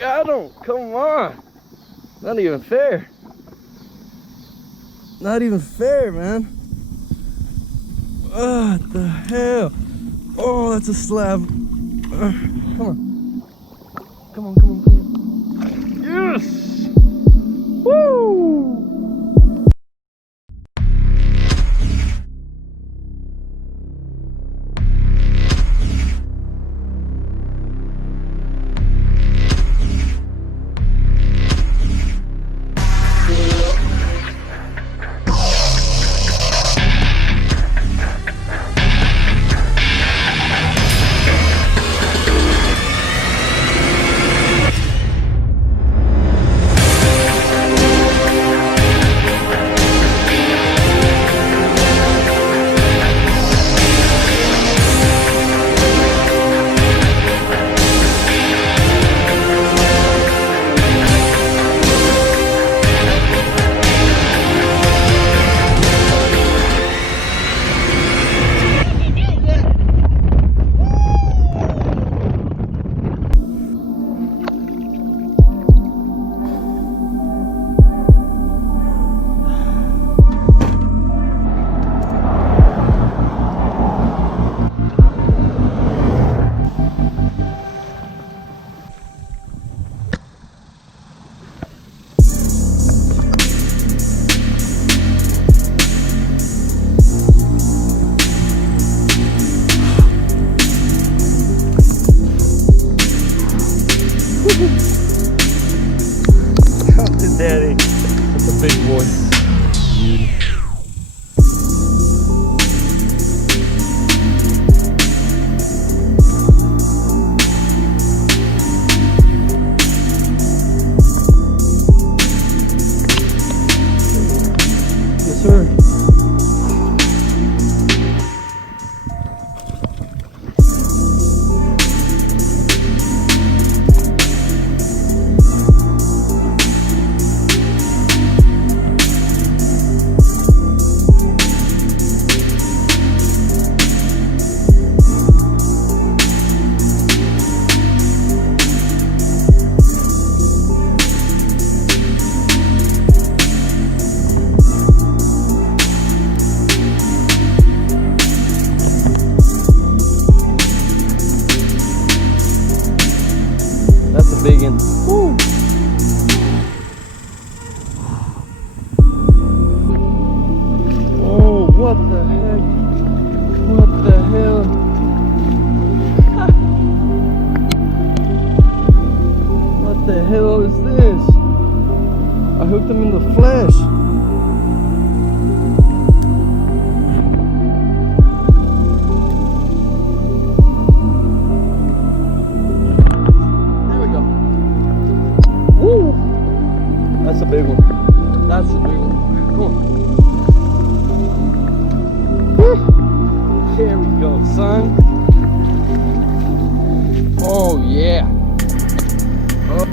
got him. Come on. Not even fair. Not even fair, man. What the hell? Oh, that's a slab. Come on. Come on, come on, come on. Yes! Woo! Daddy, that's a big boy. Beauty. Yes, sir. That's a big one. Woo. Oh, what the heck? What the hell? What the hell is this? I hooked him in the flesh. That's a big one. That's a big one. Come on. Woo. Here we go, son. Oh, yeah. Oh.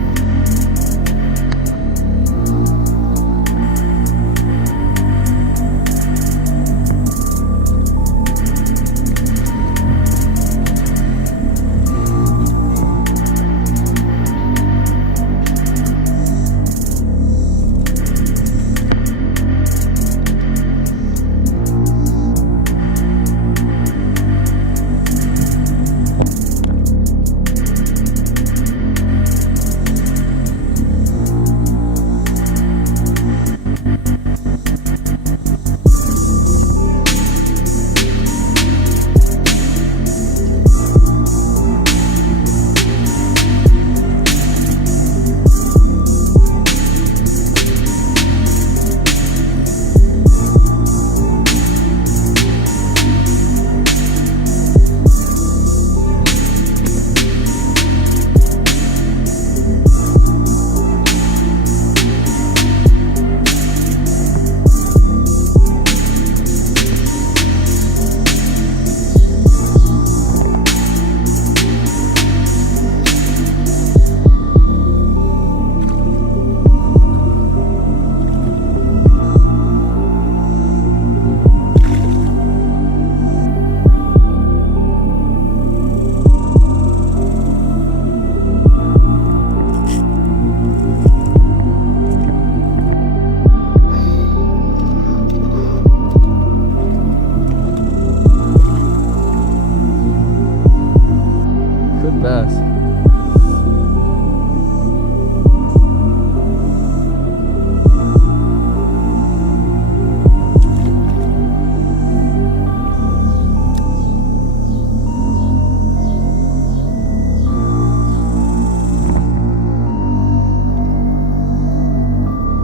Good bass.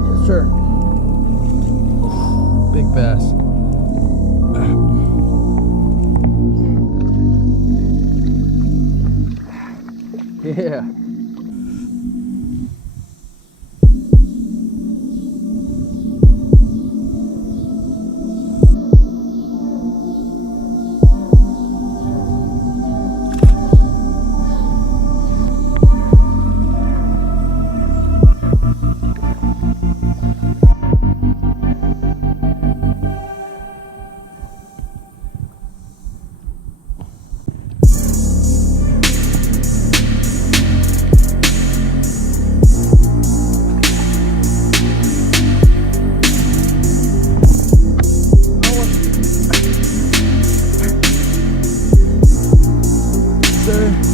Yes, sir. Big bass. Yeah. Sir.